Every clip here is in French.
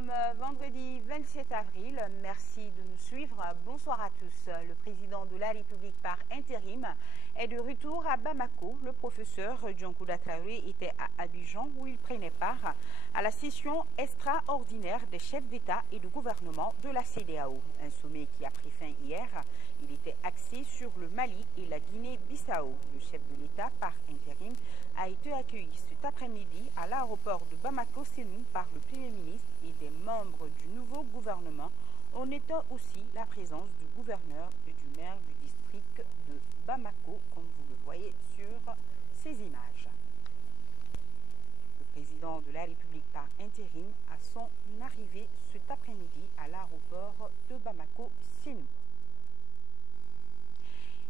sommes vendredi 27 avril. Merci de nous suivre. Bonsoir à tous. Le président de la République par intérim est de retour à Bamako. Le professeur Diankouda Traoré était à Abidjan où il prenait part à la session extraordinaire des chefs d'État et de gouvernement de la CEDEAO. Un sommet qui a pris fin hier. Il était axé sur le Mali et la Guinée-Bissau. Le chef de l'État par intérim a été accueilli cet après-midi à l'aéroport de Bamako-Sénou par le Premier ministre et des membres du nouveau gouvernement. On note aussi la présence du gouverneur et du maire du district de Bamako, comme vous le voyez sur ces images. Le président de la République par intérim a son arrivée cet après-midi à l'aéroport de Bamako-Sénou.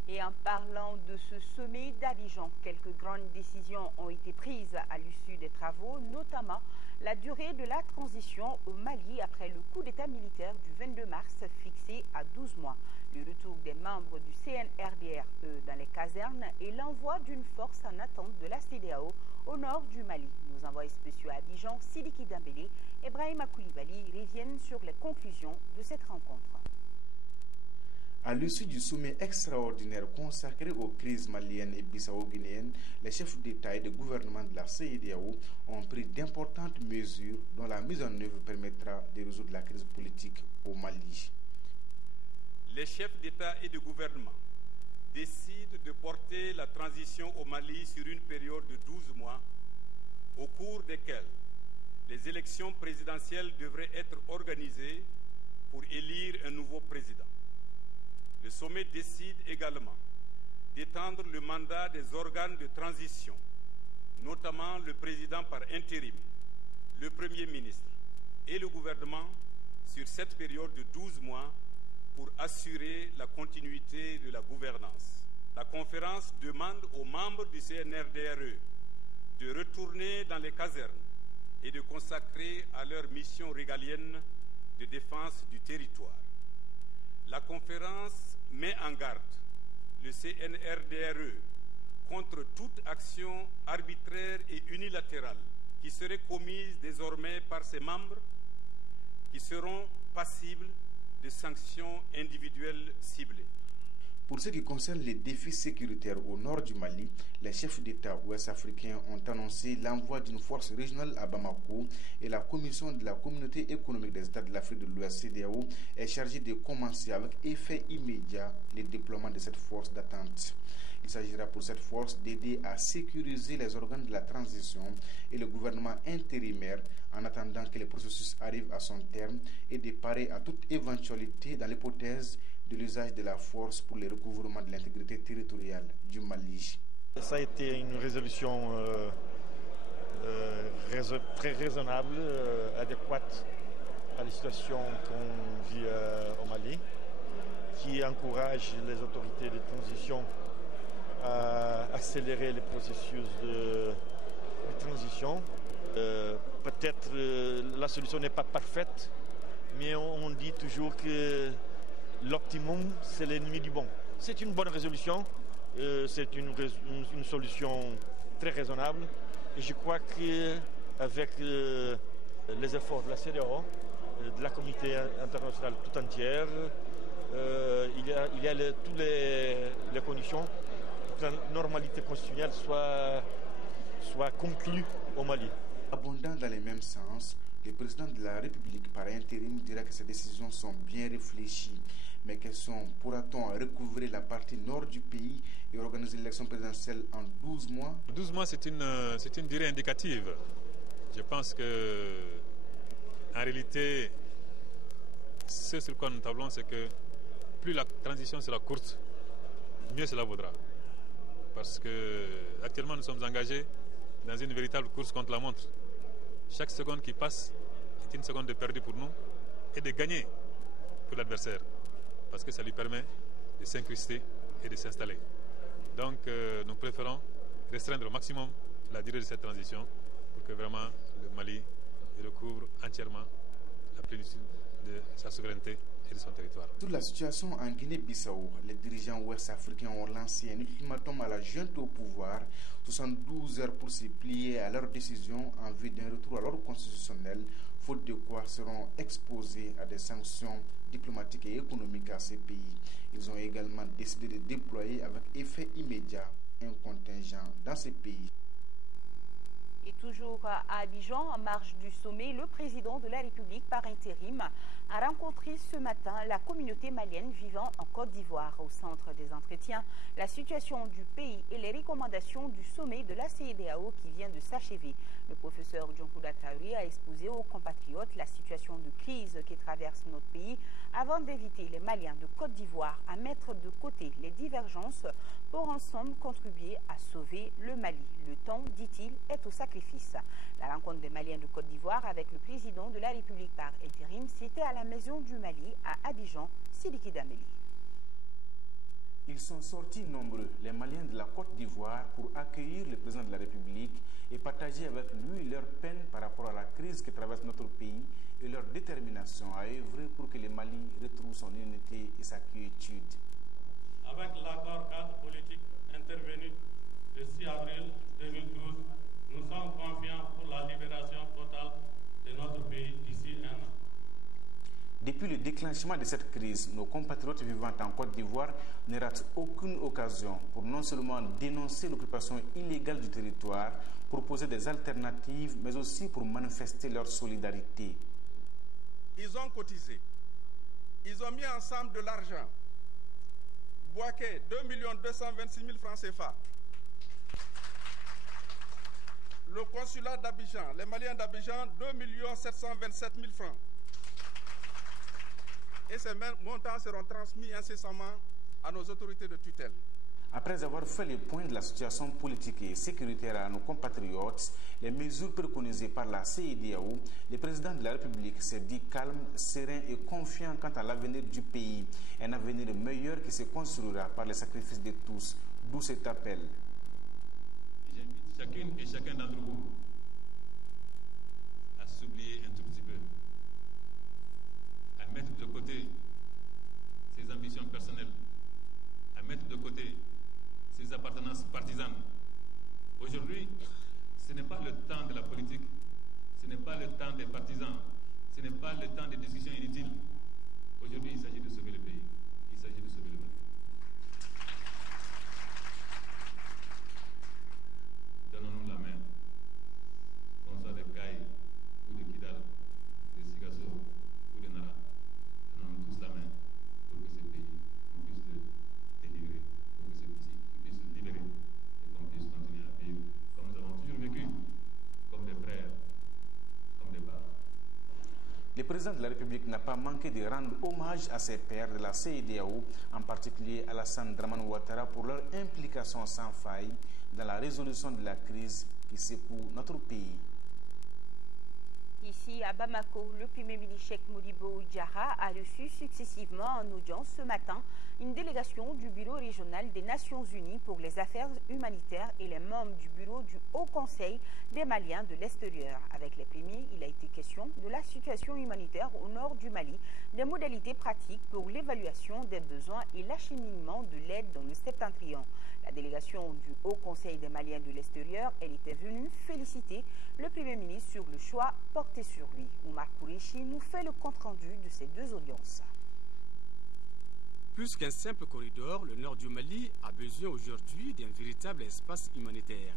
Et en parlant de ce sommet d'Abidjan, quelques grandes décisions ont été prises à l'issue des travaux, notamment la durée de la transition au Mali après le coup d'État militaire du 22 mars fixé à 12 mois, le retour des membres du CNRDRE dans les casernes et l'envoi d'une force en attente de la CEDEAO au nord du Mali. Nos envoyés spéciaux à Abidjan, Sidiki Dambélé et Brahima Koulibaly reviennent sur les conclusions de cette rencontre. À l'issue du sommet extraordinaire consacré aux crises maliennes et bissau-guinéennes, les chefs d'État et de gouvernement de la CEDEAO ont pris d'importantes mesures dont la mise en œuvre permettra de résoudre la crise politique au Mali. Les chefs d'État et de gouvernement décident de porter la transition au Mali sur une période de 12 mois, au cours desquels les élections présidentielles devraient être organisées pour élire un nouveau président. Le sommet décide également d'étendre le mandat des organes de transition, notamment le président par intérim, le Premier ministre et le gouvernement sur cette période de 12 mois pour assurer la continuité de la gouvernance. La conférence demande aux membres du CNRDRE de retourner dans les casernes et de consacrer à leur mission régalienne de défense du territoire. La conférence met en garde le CNRDRE contre toute action arbitraire et unilatérale qui serait commise désormais par ses membres, qui seront passibles de sanctions individuelles ciblées. Pour ce qui concerne les défis sécuritaires au nord du Mali, les chefs d'État ouest-africains ont annoncé l'envoi d'une force régionale à Bamako et la commission de la Communauté économique des États de l'Afrique de l'Ouest CEDEAO est chargée de commencer avec effet immédiat le déploiement de cette force d'attente. Il s'agira pour cette force d'aider à sécuriser les organes de la transition et le gouvernement intérimaire en attendant que le processus arrive à son terme et de parer à toute éventualité dans l'hypothèse de l'usage de la force pour le recouvrement de l'intégrité territoriale du Mali. Ça a été une résolution très raisonnable, adéquate à la situation qu'on vit au Mali, qui encourage les autorités de transition à accélérer le processus de transition. Peut-être la solution n'est pas parfaite, mais on dit toujours que l'optimum, c'est l'ennemi du bon. C'est une bonne résolution, c'est une solution très raisonnable. Et je crois qu'avec les efforts de la CEDEAO, de la communauté internationale tout entière, il y a toutes les conditions pour que la normalité constitutionnelle soit conclue au Mali. Abondant dans les mêmes sens, le président de la République par intérim dira que ces décisions sont bien réfléchies. Mais pourra-t-on recouvrer la partie nord du pays et organiser l'élection présidentielle en 12 mois? 12 mois, c'est une durée indicative. Je pense que, en réalité, ce sur quoi nous tablons, c'est que plus la transition sera courte, mieux cela vaudra. Parce que actuellement, nous sommes engagés dans une véritable course contre la montre. Chaque seconde qui passe est une seconde de perdu pour nous et de gagner pour l'adversaire. Parce que ça lui permet de s'incruster et de s'installer. Donc nous préférons restreindre au maximum la durée de cette transition pour que vraiment le Mali recouvre entièrement la plénitude de sa souveraineté et de son territoire. Sur la situation en Guinée-Bissau, les dirigeants ouest-africains ont lancé un ultimatum à la junte au pouvoir, 72 heures pour se plier à leur décision en vue d'un retour à l'ordre constitutionnel, faute de quoi seront exposés à des sanctions diplomatiques et économiques à ces pays. Ils ont également décidé de déployer avec effet immédiat un contingent dans ces pays. Et toujours à Abidjan, en marge du sommet, le président de la République par intérim a rencontré ce matin la communauté malienne vivant en Côte d'Ivoire. Au centre des entretiens, la situation du pays et les recommandations du sommet de la CEDEAO qui vient de s'achever. Le professeur Djonkouda Traoré a exposé aux compatriotes la situation de crise qui traverse notre pays avant d'inviter les Maliens de Côte d'Ivoire à mettre de côté les divergences pour ensemble contribuer à sauver le Mali. Le temps, dit-il, est au sacrifice. La rencontre des Maliens de Côte d'Ivoire avec le président de la République par intérim, c'était à la Maison du Mali à Abidjan, Sidiki Dameli. Ils sont sortis nombreux, les Maliens de la Côte d'Ivoire, pour accueillir le président de la République et partager avec lui leur peine par rapport à la crise qui traverse notre pays et leur détermination à œuvrer pour que le Mali retrouve son unité et sa quiétude. Avec l'accord cadre politique intervenu le 6 avril 2012, nous sommes confiants pour la libération totale de notre pays d'ici un an. Depuis le déclenchement de cette crise, nos compatriotes vivant en Côte d'Ivoire ne ratent aucune occasion pour non seulement dénoncer l'occupation illégale du territoire, proposer des alternatives, mais aussi pour manifester leur solidarité. Ils ont cotisé, ils ont mis ensemble de l'argent. Boaké, 2 226 000 francs CFA. Le consulat d'Abidjan, les Maliens d'Abidjan, 2 727 000 francs. Et ces montants seront transmis incessamment à nos autorités de tutelle. Après avoir fait le point de la situation politique et sécuritaire à nos compatriotes, les mesures préconisées par la CEDEAO, le président de la République s'est dit calme, serein et confiant quant à l'avenir du pays. Un avenir meilleur qui se construira par le sacrifice de tous, d'où cet appel. J'invite chacune et chacun d'entre vous à s'oublier un tout petit peu, à mettre de côté ses ambitions personnelles, à mettre de côté ses appartenances partisanes. Aujourd'hui, ce n'est pas le temps de la politique, ce n'est pas le temps des partisans, ce n'est pas le temps des discussions inutiles. Aujourd'hui, il s'agit de sauver le pays, il s'agit de sauver le Mali. Donnons-nous la main, qu'on soit de Caille ou de Kidal, de Sigasso ou de Nara. Donnons-nous tous la main pour que ce pays, on puisse le délivrer, pour que ce pays puisse se libérer et qu'on puisse continuer à vivre comme nous avons toujours vécu, comme des frères, comme des parents. Le président de la République n'a pas manqué de rendre hommage à ses pairs de la CEDEAO, en particulier Alassane Dramane Ouattara, pour leur implication sans faille dans la résolution de la crise qui secoue notre pays. Ici à Bamako, le premier ministre Cheikh Modibo Diarra a reçu successivement en audience ce matin une délégation du Bureau régional des Nations Unies pour les affaires humanitaires et les membres du Bureau du Haut Conseil des Maliens de l'extérieur. Avec les premiers, il a été question de la situation humanitaire au nord du Mali, des modalités pratiques pour l'évaluation des besoins et l'acheminement de l'aide dans le septentrion. La délégation du Haut Conseil des Maliens de l'extérieur, elle était venue féliciter le Premier ministre sur le choix porté sur lui. Oumar Kourechi nous fait le compte-rendu de ces deux audiences. Plus qu'un simple corridor, le nord du Mali a besoin aujourd'hui d'un véritable espace humanitaire.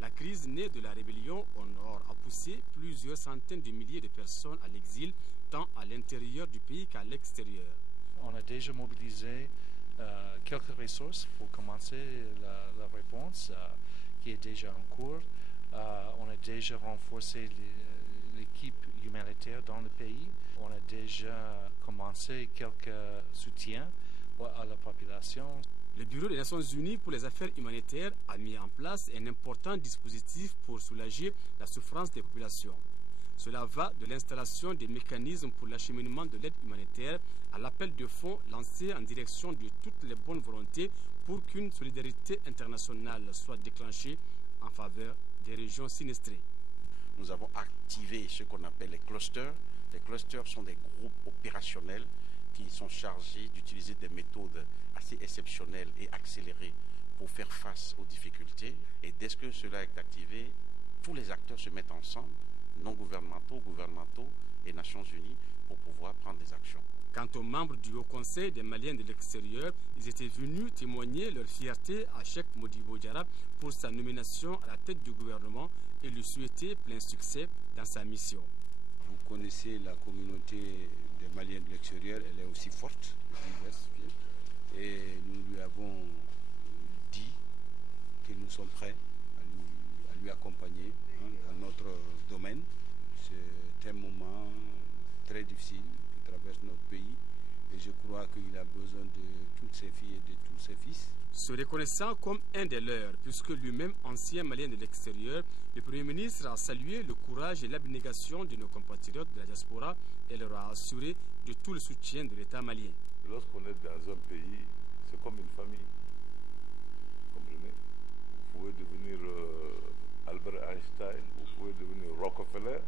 La crise née de la rébellion au nord a poussé plusieurs centaines de milliers de personnes à l'exil, tant à l'intérieur du pays qu'à l'extérieur. On a déjà mobilisé quelques ressources pour commencer la réponse qui est déjà en cours. On a déjà renforcé l'équipe humanitaire dans le pays. On a déjà commencé quelques soutiens à la population. Le Bureau des Nations Unies pour les affaires humanitaires a mis en place un important dispositif pour soulager la souffrance des populations. Cela va de l'installation des mécanismes pour l'acheminement de l'aide humanitaire à l'appel de fonds lancé en direction de toutes les bonnes volontés pour qu'une solidarité internationale soit déclenchée en faveur des régions sinistrées. Nous avons activé ce qu'on appelle les clusters. Les clusters sont des groupes opérationnels qui sont chargés d'utiliser des méthodes assez exceptionnelles et accélérées pour faire face aux difficultés. Et dès que cela est activé, tous les acteurs se mettent ensemble, non gouvernementaux, gouvernementaux et Nations Unies, pour pouvoir prendre des actions. Quant aux membres du Haut Conseil des Maliens de l'extérieur, ils étaient venus témoigner leur fierté à Cheikh Modibo Diarra pour sa nomination à la tête du gouvernement et lui souhaiter plein succès dans sa mission. Vous connaissez la communauté des Maliens de l'extérieur, elle est aussi forte, diverse, et nous lui avons dit que nous sommes prêts à lui accompagner dans notre domaine. C'est un moment très difficile qui traverse notre pays et je crois qu'il a besoin de toutes ses filles et de tous ses fils. Se reconnaissant comme un des leurs, puisque lui-même ancien malien de l'extérieur, le Premier ministre a salué le courage et l'abnégation de nos compatriotes de la diaspora et leur a assuré de tout le soutien de l'État malien. Lorsqu'on est dans un pays, c'est comme une famille. Comprenez? Vous pouvez devenir Albert Einstein, vous pouvez devenir Rockefeller,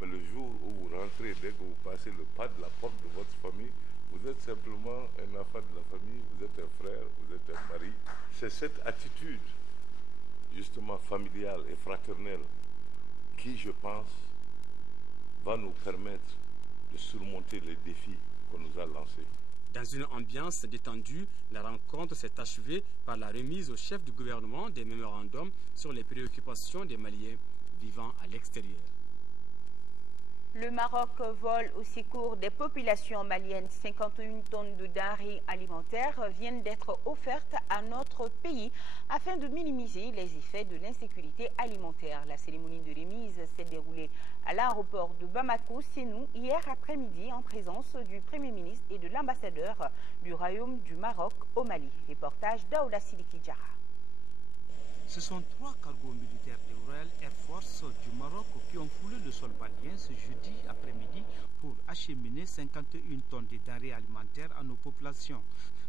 mais le jour où vous rentrez, dès que vous passez le pas de la porte de votre famille, vous êtes simplement un enfant de la famille, vous êtes un frère, vous êtes un mari. C'est cette attitude, justement familiale et fraternelle, qui, je pense, va nous permettre de surmonter les défis qu'on nous a lancés. Dans une ambiance détendue, la rencontre s'est achevée par la remise au chef du gouvernement des mémorandums sur les préoccupations des Maliens vivant à l'extérieur. Le Maroc vole au secours des populations maliennes. 51 tonnes de denrées alimentaires viennent d'être offertes à notre pays afin de minimiser les effets de l'insécurité alimentaire. La cérémonie de remise s'est déroulée à l'aéroport de Bamako-Sénou hier après-midi en présence du Premier ministre et de l'ambassadeur du Royaume du Maroc au Mali. Reportage d'Aoula Sidiki Diarra. Ce sont 3 cargos militaires de Royal Air Force du Maroc qui ont foulé le sol malien ce jeudi après-midi pour acheminer 51 tonnes de denrées alimentaires à nos populations.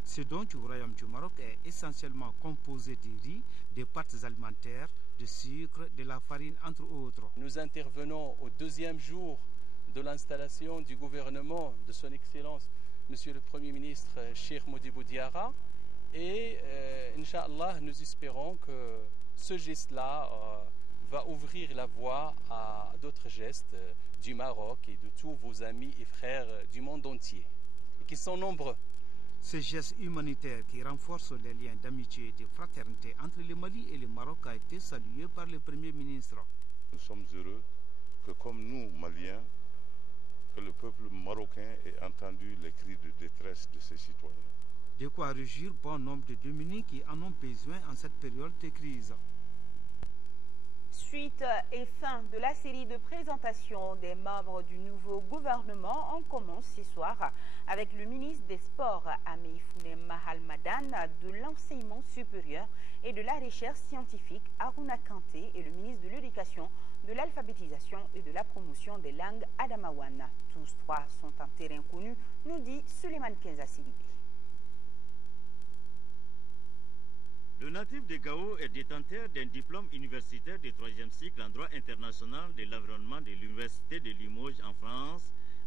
Ce don du Royaume du Maroc est essentiellement composé de riz, de pâtes alimentaires, de sucre, de la farine, entre autres. Nous intervenons au 2e jour de l'installation du gouvernement de son Excellence, Monsieur le Premier ministre Cheikh Modibo Diarra. Et Inch'Allah, nous espérons que ce geste-là va ouvrir la voie à d'autres gestes du Maroc et de tous vos amis et frères du monde entier, et qui sont nombreux. Ce geste humanitaire qui renforce les liens d'amitié et de fraternité entre le Mali et le Maroc a été salué par le Premier ministre. Nous sommes heureux que, comme nous, Maliens, que le peuple marocain ait entendu les cris de détresse de ses citoyens. De quoi réjouir bon nombre de Dominiques qui en ont besoin en cette période de crise. Suite et fin de la série de présentations des membres du nouveau gouvernement, on commence ce soir avec le ministre des Sports, Ameïfoune Mahal Madan, de l'enseignement supérieur et de la recherche scientifique, Aruna Kanté, et le ministre de l'Éducation, de l'alphabétisation et de la promotion des langues Adamawan. Tous 3 sont en terrain connu, nous dit Suleiman Kenza Sidibé. Le natif de Gao est détenteur d'un diplôme universitaire de 3e cycle en droit international de l'environnement de l'Université de Limoges en France.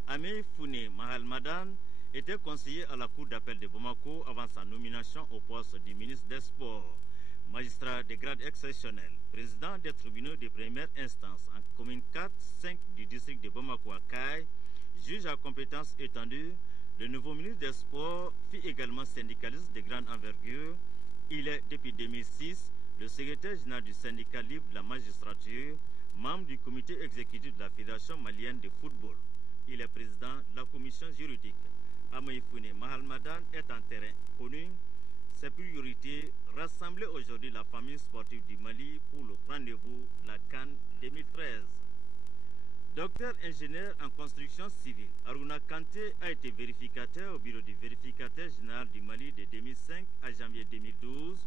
Ameïfoune Mahal Madan était conseiller à la Cour d'appel de Bamako avant sa nomination au poste du ministre des Sports. Magistrat de grade exceptionnel, président des tribunaux de première instance en commune 4, 5 du district de Bamako à Caille, juge à compétence étendue, le nouveau ministre des Sports fut également syndicaliste de grande envergure. Il est, depuis 2006, le secrétaire général du syndicat libre de la magistrature, membre du comité exécutif de la Fédération malienne de football. Il est président de la commission juridique. Ameïfoune Mahal Madan est en terrain connu. Ses priorités, rassembler aujourd'hui la famille sportive du Mali pour le rendez-vous la CAN 2013. Docteur ingénieur en construction civile, Aruna Kanté a été vérificateur au bureau du vérificateur général du Mali de 2005 à janvier 2012,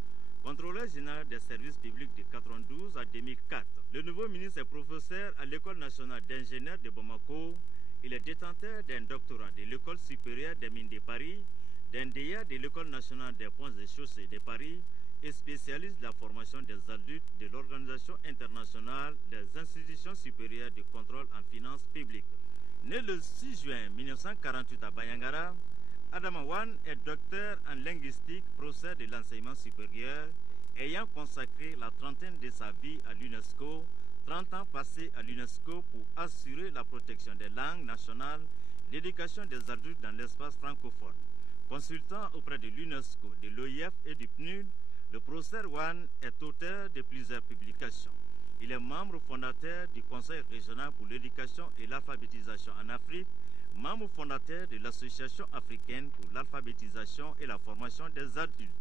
contrôleur général des services publics de 92 à 2004. Le nouveau ministre est professeur à l'École nationale d'ingénieurs de Bamako. Il est détenteur d'un doctorat de l'École supérieure des mines de Paris, d'un DEA de l'École nationale des ponts et chaussées de Paris et spécialiste de la formation des adultes de l'Organisation internationale des institutions supérieures de contrôle en finances publiques. Né le 6 juin 1948 à Bayangara, Adama Wan est docteur en linguistique, professeur de l'enseignement supérieur, ayant consacré la trentaine de sa vie à l'UNESCO, 30 ans passés à l'UNESCO pour assurer la protection des langues nationales, l'éducation des adultes dans l'espace francophone. Consultant auprès de l'UNESCO, de l'OIF et du PNUD, le professeur Wan est auteur de plusieurs publications. Il est membre fondateur du Conseil régional pour l'éducation et l'alphabétisation en Afrique, membre fondateur de l'Association africaine pour l'alphabétisation et la formation des adultes.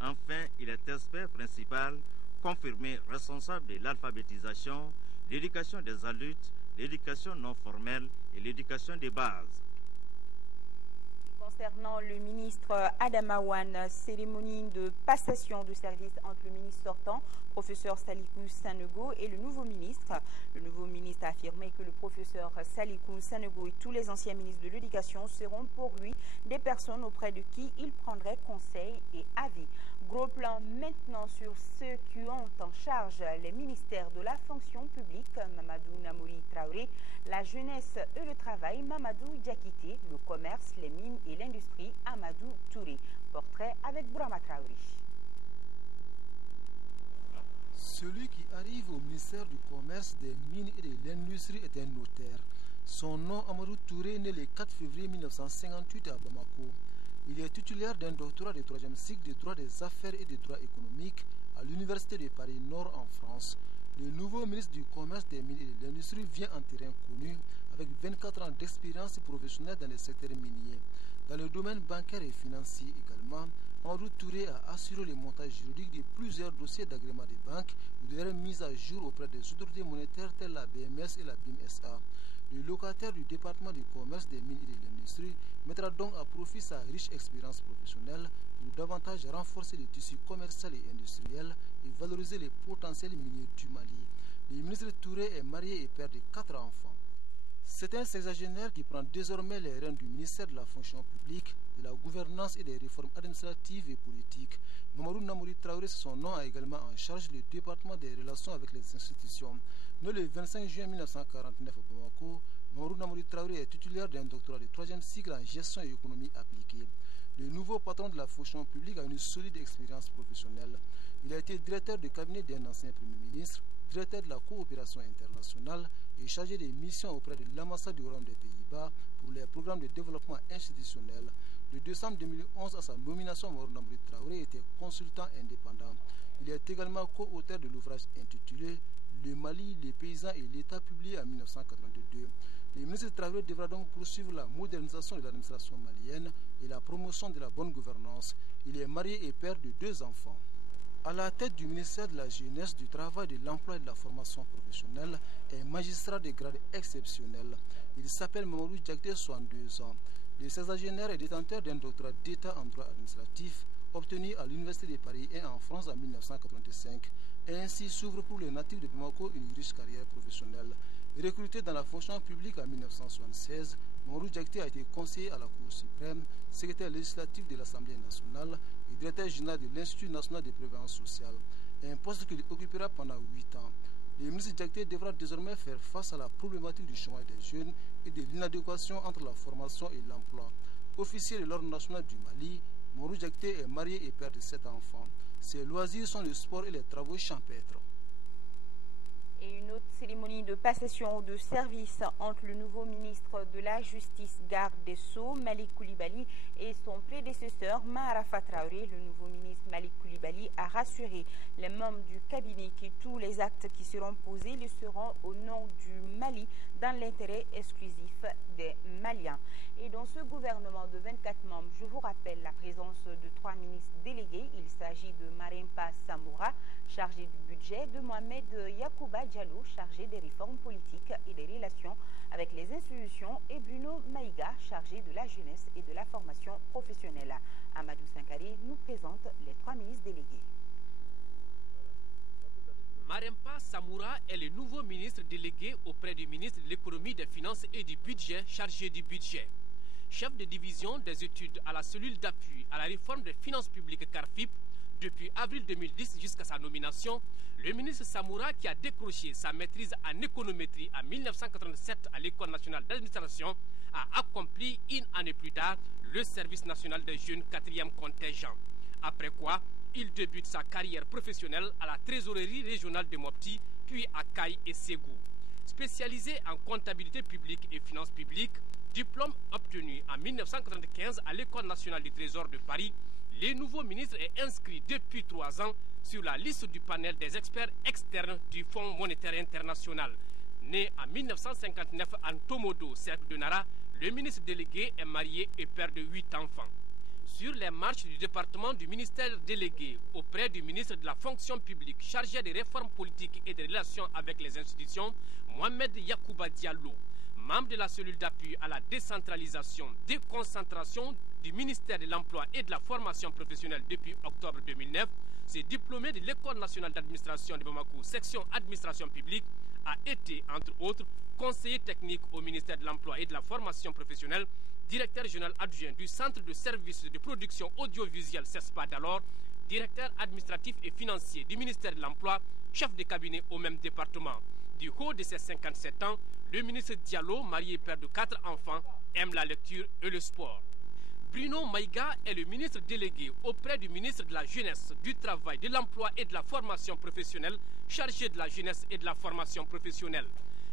Enfin, il est expert principal, confirmé responsable de l'alphabétisation, l'éducation des adultes, l'éducation non formelle et l'éducation des bases. Concernant le ministre Adama Wan, cérémonie de passation de service entre le ministre sortant, professeur Salikou Sanogo, et le nouveau ministre. Le nouveau ministre a affirmé que le professeur Salikou Sanogo et tous les anciens ministres de l'éducation seront pour lui des personnes auprès de qui il prendrait conseil et avis. Gros plan maintenant sur ceux qui ont en charge les ministères de la fonction publique, Mamadou Namouri Traoré, la jeunesse et le travail, Mamadou Diakité, le commerce, les mines et l'industrie, Amadou Touré. Portrait avec Bourama Traoré. Celui qui arrive au ministère du Commerce, des Mines et de l'Industrie est un notaire. Son nom, Amadou Touré, né le 4 février 1958 à Bamako. Il est titulaire d'un doctorat de 3e cycle de droit des affaires et de droit économique à l'Université de Paris-Nord en France. Le nouveau ministre du Commerce, des Mines et de l'Industrie vient en terrain connu avec 24 ans d'expérience professionnelle dans le secteur minier. Dans le domaine bancaire et financier également, Amadou Touré a assuré le montage juridique de plusieurs dossiers d'agrément des banques ou de leur mise à jour auprès des autorités monétaires telles la BMS et la BIMSA. Le locataire du département du commerce, des mines et de l'industrie mettra donc à profit sa riche expérience professionnelle pour davantage renforcer le tissu commercial et industriel et valoriser les potentiels miniers du Mali. Le ministre Touré est marié et père de 4 enfants. C'est un sexagénaire qui prend désormais les rênes du ministère de la fonction publique, de la gouvernance et des réformes administratives et politiques. Mamadou Namouri Traoré, son nom, a également en charge le département des relations avec les institutions. Né le 25 juin 1949 à Bamako, Mamadou Namouri Traoré est titulaire d'un doctorat de 3e cycle en gestion et économie appliquée. Le nouveau patron de la fonction publique a une solide expérience professionnelle. Il a été directeur de cabinet d'un ancien Premier ministre, directeur de la coopération internationale et chargé des missions auprès de l'ambassade du Royaume des Pays-Bas pour les programmes de développement institutionnel. De décembre 2011 à sa nomination, Mamadou Namouri Traoré était consultant indépendant. Il est également co-auteur de l'ouvrage intitulé « Le Mali, les paysans et l'État » publié en 1982. Le ministre Traoré devra donc poursuivre la modernisation de l'administration malienne et la promotion de la bonne gouvernance. Il est marié et père de 2 enfants. À la tête du ministère de la Jeunesse, du Travail, de l'Emploi et de la Formation professionnelle est magistrat de grade exceptionnel. Il s'appelle Mamadou Diakité, 62 ans. Le sexagénaire est détenteur d'un doctorat d'État en droit administratif obtenu à l'Université de Paris 1 en France en 1985. Et ainsi s'ouvre pour les natifs de Bamako une riche carrière professionnelle. Recruté dans la fonction publique en 1976, Mamadou Diakité a été conseiller à la Cour suprême, secrétaire législatif de l'Assemblée nationale et directeur général de l'Institut national de prévoyance sociale, un poste qu'il occupera pendant 8 ans. Le ministre Diakité devra désormais faire face à la problématique du chômage des jeunes et de l'inadéquation entre la formation et l'emploi. Officier de l'Ordre national du Mali, Mamadou Diakité est marié et père de 7 enfants. Ses loisirs sont le sport et les travaux champêtres. Et une autre cérémonie de passation de service entre le nouveau ministre de la Justice, garde des Sceaux, Malik Koulibaly, et son prédécesseur, Maharafa Traoré. Le nouveau ministre Malik Koulibaly a rassuré les membres du cabinet que tous les actes qui seront posés le seront au nom du Mali, dans l'intérêt exclusif des Maliens. Et dans ce gouvernement de 24 membres, je vous rappelle la présence de 3 ministres délégués. Il s'agit de Marempa Samoura, chargé du budget, de Mohamed Yacouba Diallo, chargé des réformes politiques et des relations avec les institutions, et Bruno Maïga, chargé de la jeunesse et de la formation professionnelle. Amadou Sankari nous présente les 3 ministres délégués. Marempa Samoura est le nouveau ministre délégué auprès du ministre de l'économie, des finances et du budget, chargé du budget. Chef de division des études à la cellule d'appui à la réforme des finances publiques CARFIP, Depuis avril 2010 jusqu'à sa nomination, le ministre Samoura, qui a décroché sa maîtrise en économétrie en 1987 à l'École nationale d'administration, a accompli une année plus tard le service national des jeunes 4e contingent. Après quoi, il débute sa carrière professionnelle à la trésorerie régionale de Mopti, puis à Caille et Ségou. Spécialisé en comptabilité publique et finances publiques, diplôme obtenu en 1995 à l'École nationale du Trésor de Paris, le nouveau ministre est inscrit depuis 3 ans sur la liste du panel des experts externes du Fonds monétaire international. Né en 1959 en Tomodo, cercle de Nara, le ministre délégué est marié et père de 8 enfants. Sur les marches du département du ministère délégué auprès du ministre de la fonction publique chargé des réformes politiques et des relations avec les institutions, Mohamed Yacouba Diallo, membre de la cellule d'appui à la décentralisation, déconcentration du ministère de l'Emploi et de la formation professionnelle depuis octobre 2009, s'est diplômé de l'École nationale d'administration de Bamako, section administration publique, a été, entre autres, conseiller technique au ministère de l'Emploi et de la formation professionnelle, directeur régional adjoint du Centre de services de production audiovisuelle CESPA d'alors, directeur administratif et financier du ministère de l'Emploi, chef de cabinet au même département. Du haut de ses 57 ans, le ministre Diallo, marié et père de 4 enfants, aime la lecture et le sport. Bruno Maïga est le ministre délégué auprès du ministre de la Jeunesse, du Travail, de l'Emploi et de la Formation professionnelle, chargé de la jeunesse et de la formation professionnelle.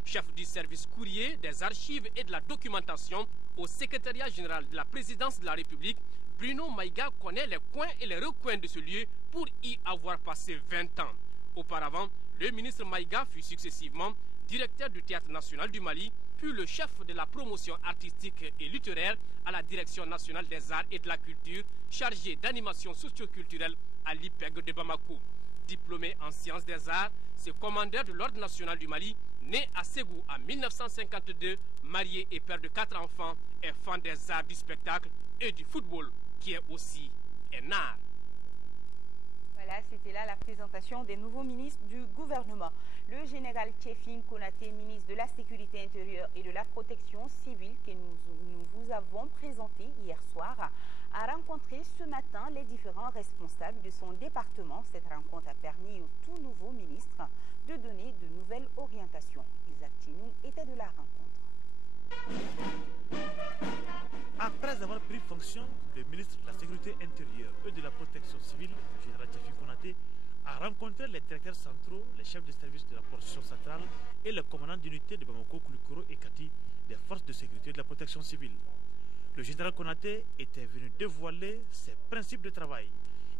Chef du service courrier, des archives et de la documentation au secrétariat général de la présidence de la République, Bruno Maïga connaît les coins et les recoins de ce lieu pour y avoir passé 20 ans. Auparavant, le ministre Maïga fut successivement directeur du Théâtre national du Mali, puis le chef de la promotion artistique et littéraire à la Direction nationale des arts et de la culture, chargé d'animation socio-culturelle à l'IPEG de Bamako. Diplômé en sciences des arts, c'est commandeur de l'Ordre national du Mali, né à Ségou en 1952, marié et père de 4 enfants, est fan des arts du spectacle et du football, qui est aussi un art. Voilà, c'était là la présentation des nouveaux ministres du gouvernement. Le général Tchefin Konaté, ministre de la Sécurité intérieure et de la Protection civile, que nous vous avons présenté hier soir, a rencontré ce matin les différents responsables de son département. Cette rencontre a permis au tout nouveau ministre de donner de nouvelles orientations. Isaac Tinou était de la rencontre. Après avoir pris fonction, le ministre de la Sécurité intérieure et de la Protection civile, le général Tchefin Konaté, a rencontré les directeurs centraux, les chefs de service de la portion centrale et le commandant d'unité de Bamako, Koulikoro et Kati des forces de sécurité et de la protection civile. Le général Konaté était venu dévoiler ses principes de travail.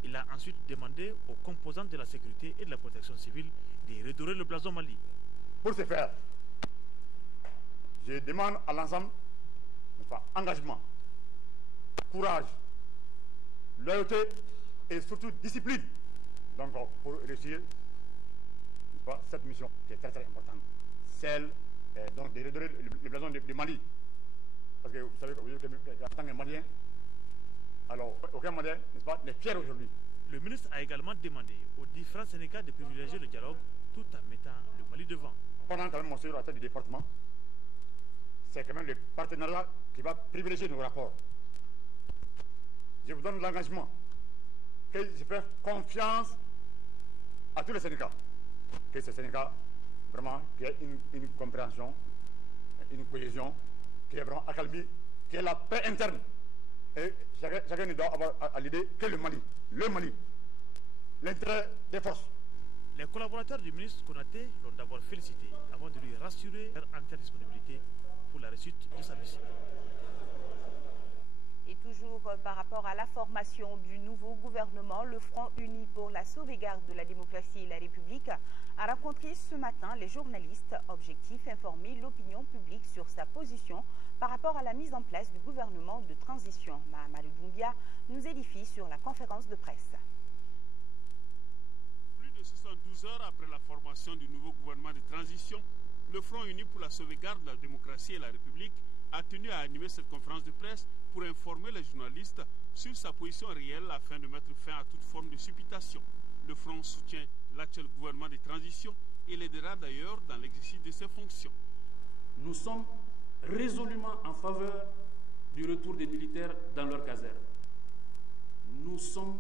Il a ensuite demandé aux composantes de la sécurité et de la protection civile de redorer le blason Mali. Pour ce faire, je demande à l'ensemble engagement, courage, loyauté et surtout discipline. Donc pour réussir cette mission qui est très très importante, celle donc de redorer le blason de Mali. Parce que vous savez qu'en tant que Malien, alors aucun Malien, n'est-ce pas, n'est fier aujourd'hui. Le ministre a également demandé aux différents syndicats de privilégier le dialogue tout en mettant le Mali devant. Pendant quand même mon séjour à la tête du département, c'est quand même le partenariat qui va privilégier nos rapports. Je vous donne l'engagement que je fais confiance à tous les syndicats. Que ces syndicats, vraiment, qu'il y ait une compréhension, une cohésion, qu'il y ait vraiment accalmie, qu'il y ait la paix interne. Et chacun doit avoir à l'idée que le Mali, l'intérêt des forces. Les collaborateurs du ministre Konaté l'ont d'abord félicité avant de lui rassurer leur entière disponibilité pour la réussite de sa mission. Et toujours par rapport à la formation du nouveau gouvernement, le Front uni pour la sauvegarde de la démocratie et la République a rencontré ce matin les journalistes. Objectif, informer l'opinion publique sur sa position par rapport à la mise en place du gouvernement de transition. Mahamadou Doumbia nous édifie sur la conférence de presse. Plus de 72 heures après la formation du nouveau gouvernement de transition, le Front uni pour la sauvegarde de la démocratie et la République a tenu à animer cette conférence de presse pour informer les journalistes sur sa position réelle afin de mettre fin à toute forme de supputation. Le Front soutient l'actuel gouvernement de transition et l'aidera d'ailleurs dans l'exercice de ses fonctions. Nous sommes résolument en faveur du retour des militaires dans leur caserne. Nous sommes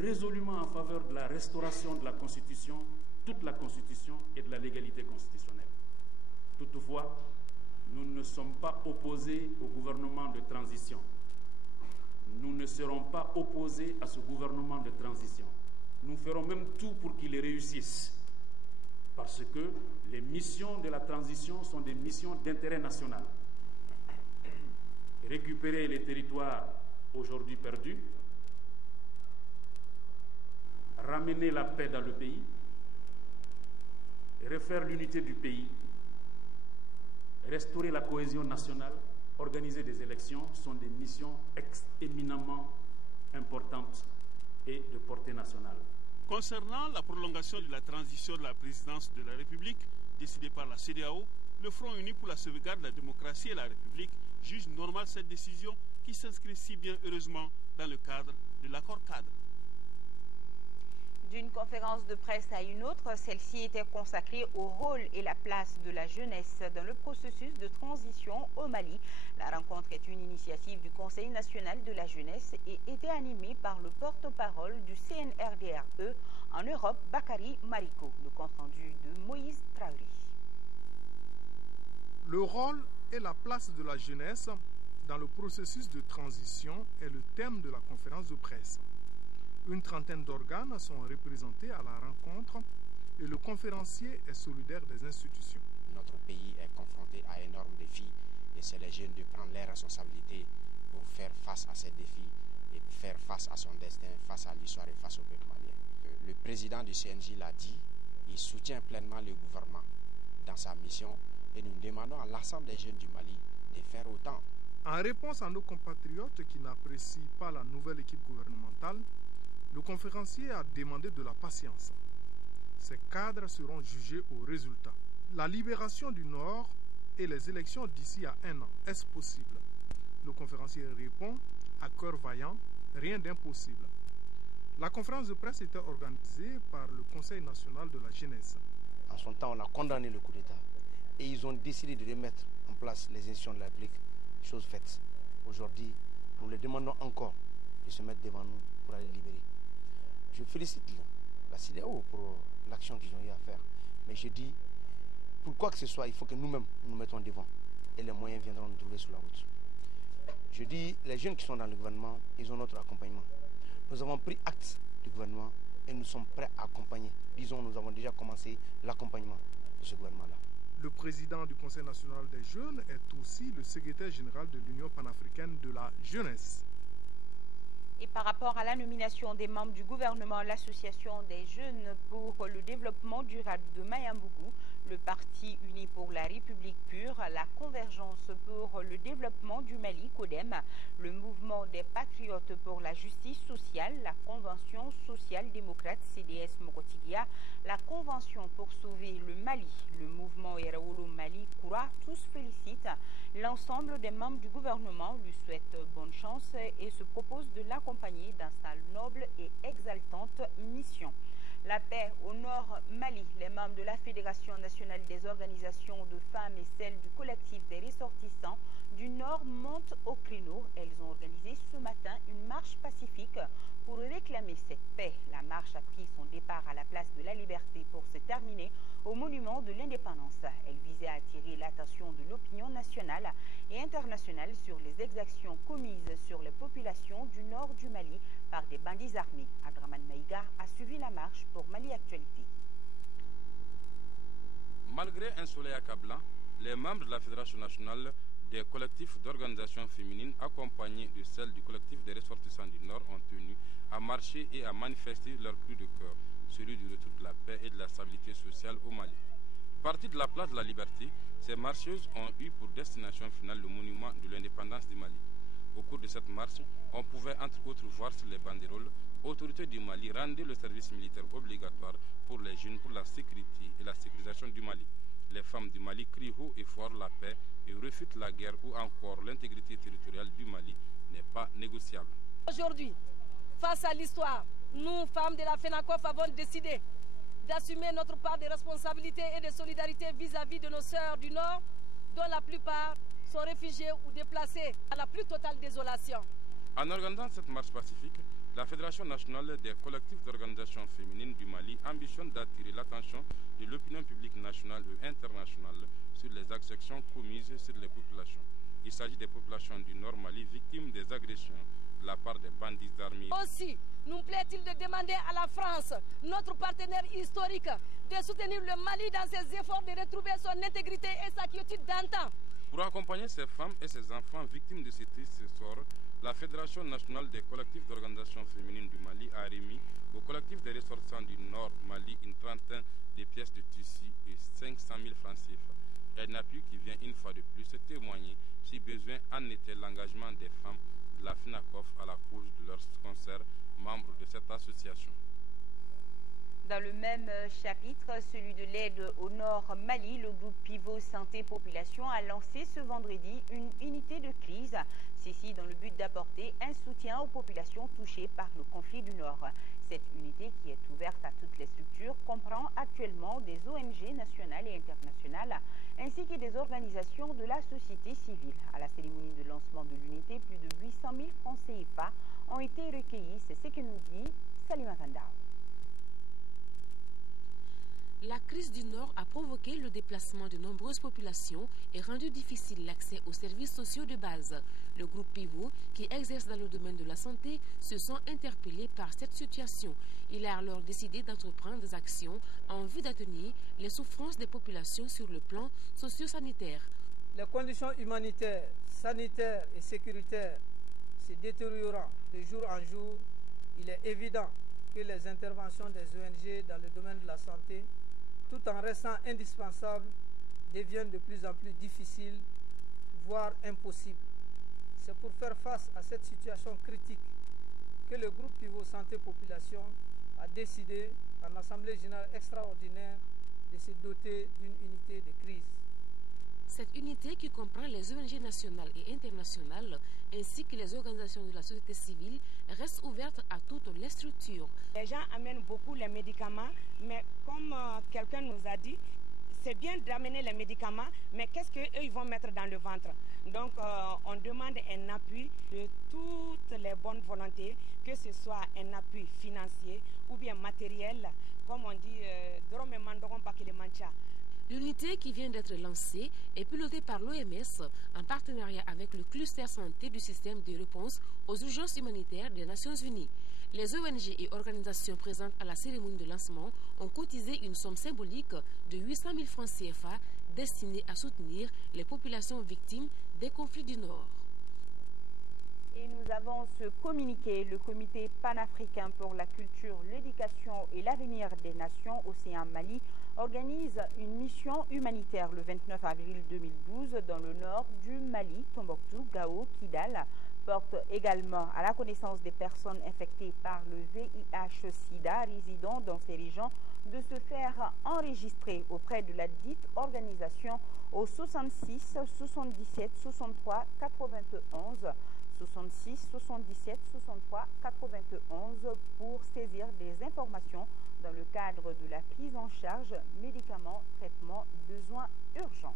résolument en faveur de la restauration de la Constitution, toute la Constitution et de la légalité constitutionnelle. Toutefois, nous ne sommes pas opposés au gouvernement de transition. Nous ne serons pas opposés à ce gouvernement de transition. Nous ferons même tout pour qu'il réussisse. Parce que les missions de la transition sont des missions d'intérêt national. Récupérer les territoires aujourd'hui perdus, ramener la paix dans le pays, refaire l'unité du pays, restaurer la cohésion nationale, organiser des élections sont des missions éminemment importantes et de portée nationale. Concernant la prolongation de la transition de la présidence de la République, décidée par la CEDEAO, le Front uni pour la sauvegarde de la démocratie et la République juge normale cette décision qui s'inscrit si bien heureusement dans le cadre de l'accord cadre. D'une conférence de presse à une autre, celle-ci était consacrée au rôle et la place de la jeunesse dans le processus de transition au Mali. La rencontre est une initiative du Conseil national de la jeunesse et était animée par le porte-parole du CNRDRE en Europe, Bakary Mariko. Le compte-rendu de Moïse Traoré. Le rôle et la place de la jeunesse dans le processus de transition est le thème de la conférence de presse. Une trentaine d'organes sont représentés à la rencontre et le conférencier est solidaire des institutions. Notre pays est confronté à énormes défis et c'est les jeunes de prendre leurs responsabilités pour faire face à ces défis et faire face à son destin, face à l'histoire et face au peuple malien. Le président du CNJ l'a dit, il soutient pleinement le gouvernement dans sa mission et nous demandons à l'ensemble des jeunes du Mali de faire autant. En réponse à nos compatriotes qui n'apprécient pas la nouvelle équipe gouvernementale, le conférencier a demandé de la patience. Ces cadres seront jugés au résultat. La libération du Nord et les élections d'ici à 1 an, est-ce possible? Le conférencier répond à cœur vaillant, rien d'impossible. La conférence de presse était organisée par le Conseil national de la jeunesse. En son temps, on a condamné le coup d'État et ils ont décidé de remettre en place les institutions de la République, chose faite. Aujourd'hui, nous les demandons encore de se mettre devant nous pour aller libérer. Je félicite la CEDEAO pour l'action qu'ils ont eu à faire. Mais je dis, pour quoi que ce soit, il faut que nous-mêmes nous mettons devant. Et les moyens viendront nous trouver sur la route. Je dis, les jeunes qui sont dans le gouvernement, ils ont notre accompagnement. Nous avons pris acte du gouvernement et nous sommes prêts à accompagner. Disons, nous avons déjà commencé l'accompagnement de ce gouvernement-là. Le président du Conseil national des jeunes est aussi le secrétaire général de l'Union panafricaine de la jeunesse. Et par rapport à la nomination des membres du gouvernement, l'Association des jeunes pour le développement durable de Mayambougou, le Parti uni pour la République pure, la Convergence pour le développement du Mali, CODEM, le Mouvement des patriotes pour la justice sociale, la Convention sociale démocrate CDS Mokotigia, la Convention pour sauver le Mali, le Mouvement Eraolo Mali Koura, tous félicitent l'ensemble des membres du gouvernement, lui souhaitent bonne chance et se proposent de l'accompagner dans sa noble et exaltante mission. La paix au Nord Mali, les membres de la Fédération nationale des organisations de femmes et celles du collectif des ressortissants du Nord montent au créneau. Elles ont organisé ce matin une marche pacifique pour réclamer cette paix. La marche a pris son départ à la place de la Liberté pour se terminer au monument de l'indépendance. Elle visait à attirer l'attention de l'opinion nationale et internationale sur les exactions commises sur les populations du nord du Mali par des bandits armés. Adraman Maïga a suivi la marche pour Mali Actualité. Malgré un soleil accablant, les membres de la Fédération nationale des collectifs d'organisations féminines accompagnés de celles du collectif des ressortissants du Nord ont tenu à marcher et à manifester leur cri de cœur, celui du retour de la paix et de la stabilité sociale au Mali. Partie de la place de la Liberté, ces marcheuses ont eu pour destination finale le monument de l'indépendance du Mali. Au cours de cette marche, on pouvait entre autres voir sur les banderoles « Autorités du Mali rendez le service militaire obligatoire pour les jeunes pour la sécurité et la sécurisation du Mali. Les femmes du Mali crient haut et fort la paix et refutent la guerre ou encore l'intégrité territoriale du Mali n'est pas négociable. » Aujourd'hui, face à l'histoire, nous, femmes de la FENACOF, avons décidé d'assumer notre part de responsabilité et de solidarité vis-à-vis de nos sœurs du Nord, dont la plupart sont réfugiés ou déplacés à la plus totale désolation. En organisant cette marche pacifique, La Fédération nationale des collectifs d'organisations féminines du Mali ambitionne d'attirer l'attention de l'opinion publique nationale et internationale sur les exactions commises sur les populations. Il s'agit des populations du Nord Mali victimes des agressions de la part des bandits armés. Aussi, nous plaît-il de demander à la France, notre partenaire historique, de soutenir le Mali dans ses efforts de retrouver son intégrité et sa quiétude d'antan. Pour accompagner ces femmes et ces enfants victimes de ces tristes sorts, la Fédération nationale des collectifs d'organisations féminines du Mali a remis au collectif des ressortissants du Nord Mali une trentaine de pièces de tissu et 500 000 francs CFA. Un appui qui vient une fois de plus témoigner, si besoin en était, l'engagement des femmes de la FENACOF à la cause de leurs concerts, membres de cette association. Dans le même chapitre, celui de l'aide au Nord Mali, le groupe Pivot Santé Population a lancé ce vendredi une unité de crise, ceci dans le but d'apporter un soutien aux populations touchées par le conflit du Nord. Cette unité, qui est ouverte à toutes les structures, comprend actuellement des ONG nationales et internationales, ainsi que des organisations de la société civile. À la cérémonie de lancement de l'unité, plus de 800 000 francs CFA ont été recueillis. C'est ce que nous dit Salima Tandao. La crise du Nord a provoqué le déplacement de nombreuses populations et rendu difficile l'accès aux services sociaux de base. Le groupe Pivot, qui exerce dans le domaine de la santé, se sont interpellés par cette situation. Il a alors décidé d'entreprendre des actions en vue d'atténuer les souffrances des populations sur le plan socio-sanitaire. Les conditions humanitaires, sanitaires et sécuritaires se détériorant de jour en jour, il est évident que les interventions des ONG dans le domaine de la santé, tout en restant indispensables, deviennent de plus en plus difficiles, voire impossibles. C'est pour faire face à cette situation critique que le groupe Pivot Santé Population a décidé, en Assemblée générale extraordinaire, de se doter d'une unité de crise. Cette unité, qui comprend les ONG nationales et internationales, ainsi que les organisations de la société civile, reste ouverte à toutes les structures. Les gens amènent beaucoup les médicaments, mais comme quelqu'un nous a dit, c'est bien d'amener les médicaments, mais qu'est-ce qu'eux ils vont mettre dans le ventre? Donc on demande un appui de toutes les bonnes volontés, que ce soit un appui financier ou bien matériel, comme on dit, Drome Mandoron Bakelemancha. L'unité qui vient d'être lancée est pilotée par l'OMS en partenariat avec le cluster santé du système de réponse aux urgences humanitaires des Nations Unies. Les ONG et organisations présentes à la cérémonie de lancement ont cotisé une somme symbolique de 800 000 francs CFA destinée à soutenir les populations victimes des conflits du Nord. Et nous avons ce communiqué. Le Comité panafricain pour la culture, l'éducation et l'avenir des nations Océan Mali organise une mission humanitaire le 29 avril 2012 dans le nord du Mali, Tombouctou, Gao, Kidal. Porte également à la connaissance des personnes infectées par le VIH-Sida résidant dans ces régions de se faire enregistrer auprès de la dite organisation au 66 77 63 91 66 77 63 91 pour saisir des informations dans le cadre de la prise en charge médicaments, traitements, besoins urgents.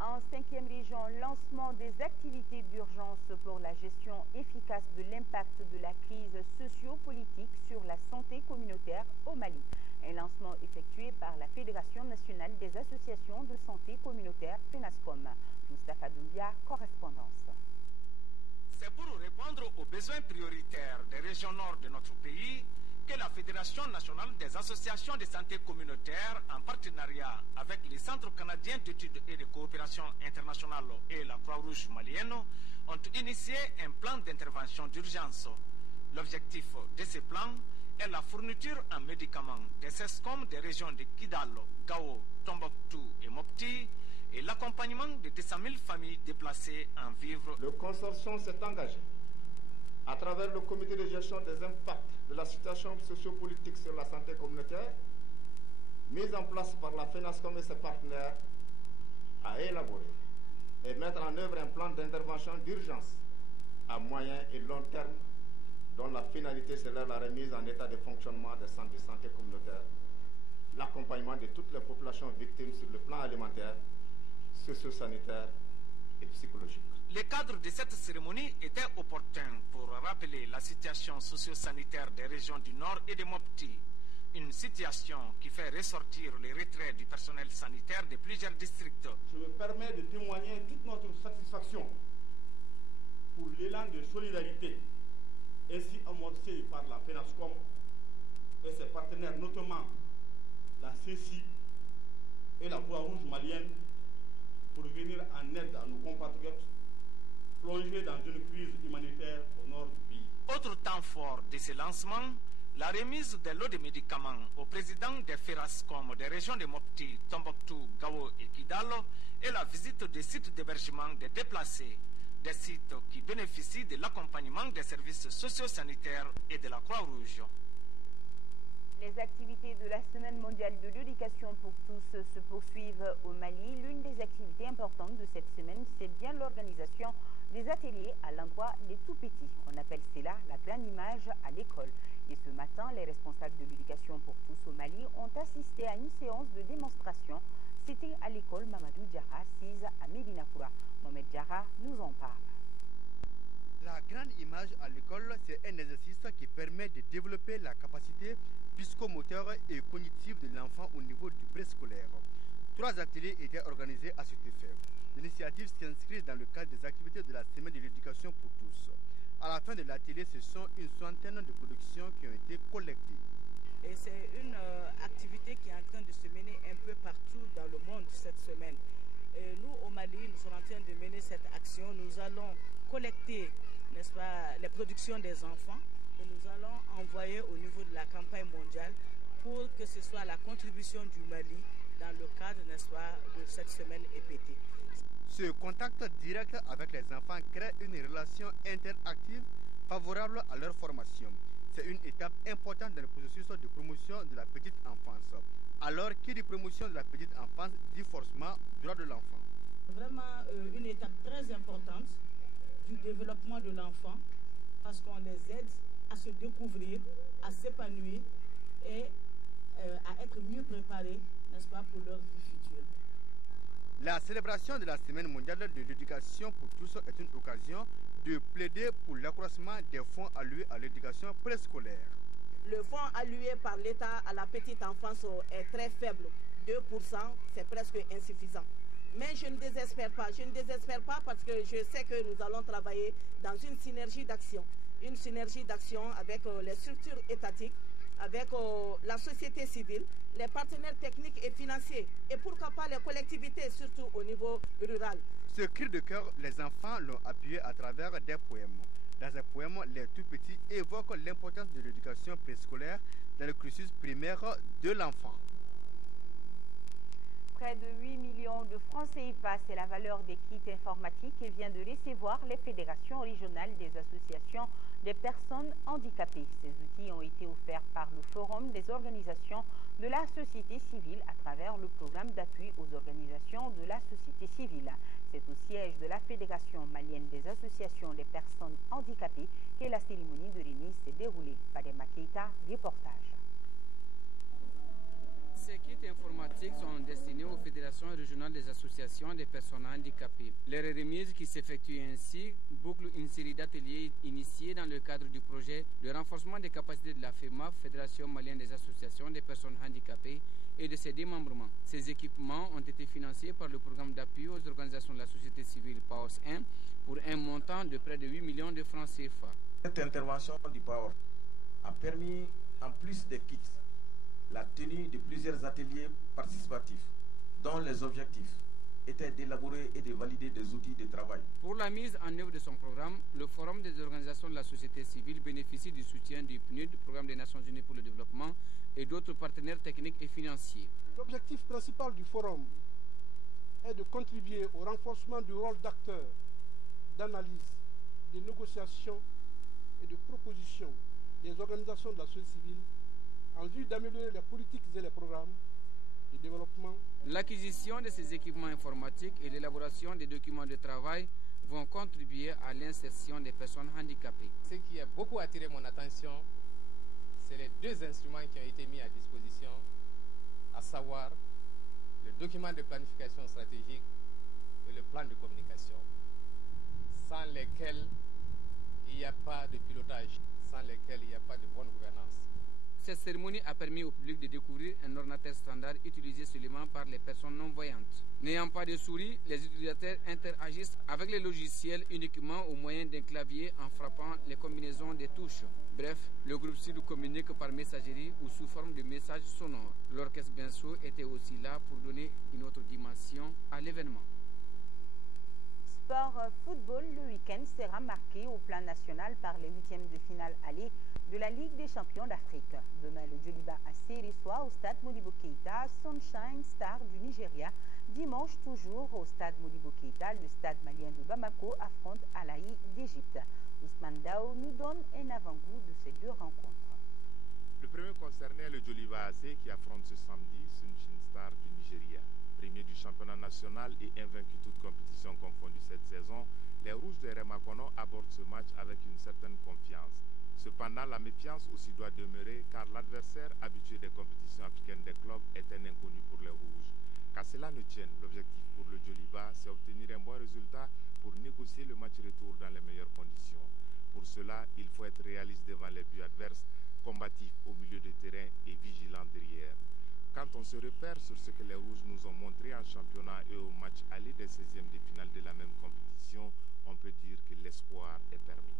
En 5e région, lancement des activités d'urgence pour la gestion efficace de l'impact de la crise socio-politique sur la santé communautaire au Mali. Un lancement effectué par la Fédération nationale des associations de santé communautaire FENASCOM. Moustapha Doumbia, correspondance. C'est pour répondre aux besoins prioritaires des régions nord de notre pays que la Fédération nationale des associations de santé communautaire, en partenariat avec les Centres canadiens d'études et de coopération internationale et la Croix-Rouge malienne, ont initié un plan d'intervention d'urgence. L'objectif de ce plan est la fourniture en médicaments des CESCOM des régions de Kidal, Gao, Tombouctou et Mopti et l'accompagnement de 200 000 familles déplacées en vivre. Le consortium s'est engagé à travers le comité de gestion des impacts de la situation sociopolitique sur la santé communautaire, mise en place par la FENASCOM et ses partenaires, à élaborer et mettre en œuvre un plan d'intervention d'urgence à moyen et long terme dont la finalité sera la remise en état de fonctionnement des centres de santé communautaire, l'accompagnement de toutes les populations victimes sur le plan alimentaire, socio-sanitaire et psychologique. Le cadre de cette cérémonie était opportun pour rappeler la situation socio-sanitaire des régions du Nord et de Mopti. Une situation qui fait ressortir les retraits du personnel sanitaire de plusieurs districts. Je me permets de témoigner toute notre satisfaction pour l'élan de solidarité ainsi amorcé par la FENASCOM et ses partenaires, notamment la CECI et la Croix-Rouge malienne, pour venir en aide à nos compatriotes plongés dans une crise humanitaire au nord du pays. Autre temps fort de ce lancement, la remise de lots de médicaments au président des FERASCOM des régions de Mopti, Tombouctou, Gao et Kidalo et la visite des sites d'hébergement des déplacés, des sites qui bénéficient de l'accompagnement des services socio-sanitaires et de la Croix-Rouge. Les activités de la Semaine mondiale de l'éducation pour tous se poursuivent au Mali. L'une des activités importantes de cette semaine, c'est bien l'organisation des ateliers à l'endroit des tout-petits. On appelle cela la grande image à l'école. Et ce matin, les responsables de l'éducation pour tous au Mali ont assisté à une séance de démonstration. C'était à l'école Mamadou Diarra, assise à Médinakoura. Mohamed Diarra nous en parle. La grande image à l'école, c'est un exercice qui permet de développer la capacité psychomoteur et cognitive de l'enfant au niveau du préscolaire. 3 ateliers étaient organisés à cet effet. L'initiative s'inscrit dans le cadre des activités de la Semaine de l'éducation pour tous. À la fin de l'atelier, ce sont une centaine de productions qui ont été collectées. Et c'est une activité qui est en train de se mener un peu partout dans le monde cette semaine. Et nous, au Mali, nous sommes en train de mener cette action. Nous allons collecter, n'est-ce pas, les productions des enfants et nous allons envoyer au niveau de la campagne mondiale pour que ce soit la contribution du Mali dans le cadre, n'est-ce pas, de cette semaine EPT. Ce contact direct avec les enfants crée une relation interactive favorable à leur formation. C'est une étape importante dans le processus de promotion de la petite enfance. Alors, qui dit promotion de la petite enfance dit forcément droit de l'enfant. Vraiment une étape très importante du développement de l'enfant parce qu'on les aide à se découvrir, à s'épanouir et à être mieux préparés, n'est-ce pas, pour leur vie future. La célébration de la Semaine mondiale de l'éducation pour tous est une occasion de plaider pour l'accroissement des fonds alloués à l'éducation préscolaire. Le fonds alloué par l'État à la petite enfance est très faible. 2%, c'est presque insuffisant. Mais je ne désespère pas. Je ne désespère pas parce que je sais que nous allons travailler dans une synergie d'action. Une synergie d'action avec les structures étatiques, avec la société civile, les partenaires techniques et financiers. Et pourquoi pas les collectivités, surtout au niveau rural. Ce cri de cœur, les enfants l'ont appuyé à travers des poèmes. Dans ces poèmes, les tout-petits évoquent l'importance de l'éducation préscolaire dans le cursus primaire de l'enfant. Près de 8 millions de francs CFA, c'est la valeur des kits informatiques et vient de recevoir les fédérations régionales des associations des personnes handicapées. Ces outils ont été offerts par le Forum des organisations de la société civile à travers le programme d'appui aux organisations de la société civile. C'est au siège de la Fédération malienne des associations des personnes handicapées que la cérémonie de remise s'est déroulée. Fadema Keita, reportage. Ces kits informatiques sont destinés aux fédérations régionales des associations des personnes handicapées. Les remises qui s'effectuent ainsi bouclent une série d'ateliers initiés dans le cadre du projet de renforcement des capacités de la FEMA, Fédération malienne des associations des personnes handicapées, et de ses démembrements. Ces équipements ont été financés par le programme d'appui aux organisations de la société civile PAOS 1 pour un montant de près de 8 millions de francs CFA. Cette intervention du PAOS a permis, en plus des kits, la tenue de plusieurs ateliers participatifs dont les objectifs étaient d'élaborer et de valider des outils de travail. Pour la mise en œuvre de son programme, le Forum des organisations de la société civile bénéficie du soutien du PNUD, Programme des Nations Unies pour le développement, et d'autres partenaires techniques et financiers. L'objectif principal du Forum est de contribuer au renforcement du rôle d'acteur, d'analyse, de négociation et de proposition des organisations de la société civile en vue d'améliorer les politiques et les programmes de développement. L'acquisition de ces équipements informatiques et l'élaboration des documents de travail vont contribuer à l'insertion des personnes handicapées. Ce qui a beaucoup attiré mon attention, c'est les 2 instruments qui ont été mis à disposition, à savoir le document de planification stratégique et le plan de communication, sans lesquels il n'y a pas de pilotage, sans lesquels il n'y a pas de bonne gouvernance. Cette cérémonie a permis au public de découvrir un ordinateur standard utilisé seulement par les personnes non-voyantes. N'ayant pas de souris, les utilisateurs interagissent avec les logiciels uniquement au moyen d'un clavier en frappant les combinaisons des touches. Bref, le groupe Sud communique par messagerie ou sous forme de messages sonores. L'orchestre Benso était aussi là pour donner une autre dimension à l'événement. Sport football, le week-end sera marqué au plan national par les huitièmes de finale aller de la Ligue des champions d'Afrique. Demain, le Djoliba AC reçoit au stade Modibo Keïta Sunshine Star du Nigeria. Dimanche, toujours au stade Modibo Keïta, le stade malien de Bamako affronte Al-Ahly d'Égypte. Ousmane Dao nous donne un avant-goût de ces deux rencontres. Le premier concerné est le Djoliba AC qui affronte ce samedi Sunshine Star du Nigeria. Premier du championnat national et invaincu toute compétition confondue cette saison, les Rouges de Remakono abordent ce match avec une certaine confiance. Cependant, la méfiance aussi doit demeurer car l'adversaire habitué des compétitions africaines des clubs est un inconnu pour les Rouges. Qu'à cela ne tienne, l'objectif pour le Djoliba, c'est obtenir un bon résultat pour négocier le match retour dans les meilleures conditions. Pour cela, il faut être réaliste devant les buts adverses, combatif au milieu de terrain et vigilant derrière. Quand on se repère sur ce que les Rouges nous ont montré en championnat et au match aller des 16e de finale de la même compétition, on peut dire que l'espoir est permis.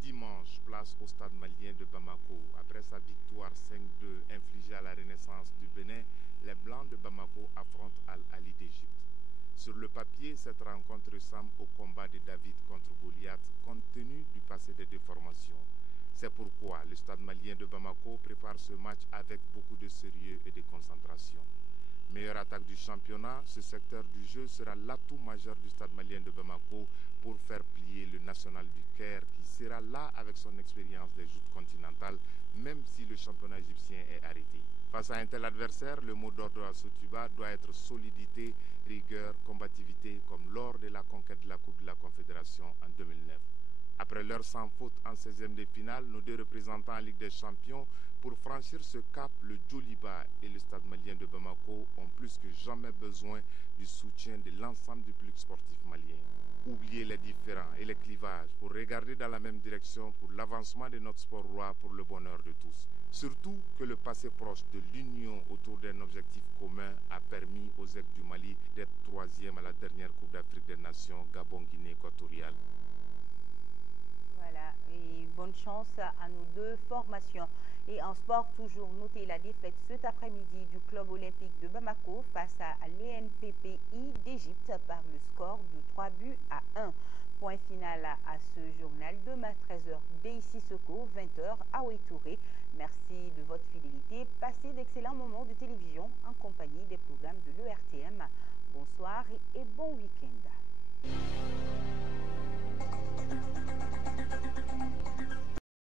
Dimanche, place au stade malien de Bamako. Après sa victoire 5-2 infligée à la Renaissance du Bénin, les Blancs de Bamako affrontent Al-Ahly d'Égypte. Sur le papier, cette rencontre ressemble au combat de David contre Goliath, compte tenu du passé des deux formations. C'est pourquoi le stade malien de Bamako prépare ce match avec beaucoup de sérieux et de concentration. Meilleure attaque du championnat, ce secteur du jeu sera l'atout majeur du stade malien de Bamako pour faire plier le national du Caire qui sera là avec son expérience des joutes continentales, même si le championnat égyptien est arrêté. Face à un tel adversaire, le mot d'ordre à Sotuba doit être solidité, rigueur, combativité, comme lors de la conquête de la Coupe de la Confédération en 2009. Après leur sans faute en 16e de finale, nos deux représentants en Ligue des Champions, pour franchir ce cap, le Djoliba et le stade malien de Bamako ont plus que jamais besoin du soutien de l'ensemble du public sportif malien. Oubliez les différends et les clivages pour regarder dans la même direction pour l'avancement de notre sport roi pour le bonheur de tous. Surtout que le passé proche de l'union autour d'un objectif commun a permis aux Aigles du Mali d'être 3e à la dernière Coupe d'Afrique des Nations Gabon-Guinée équatoriale. Voilà, et bonne chance à nos deux formations. Et en sport, toujours notez la défaite cet après-midi du club olympique de Bamako face à l'ENPPI d'Égypte par le score de 3-1. Point final à ce journal. Demain 13h, BIC Soko, 20h à Ouétouré. Merci de votre fidélité. Passez d'excellents moments de télévision en compagnie des programmes de l'ERTM. Bonsoir et bon week-end.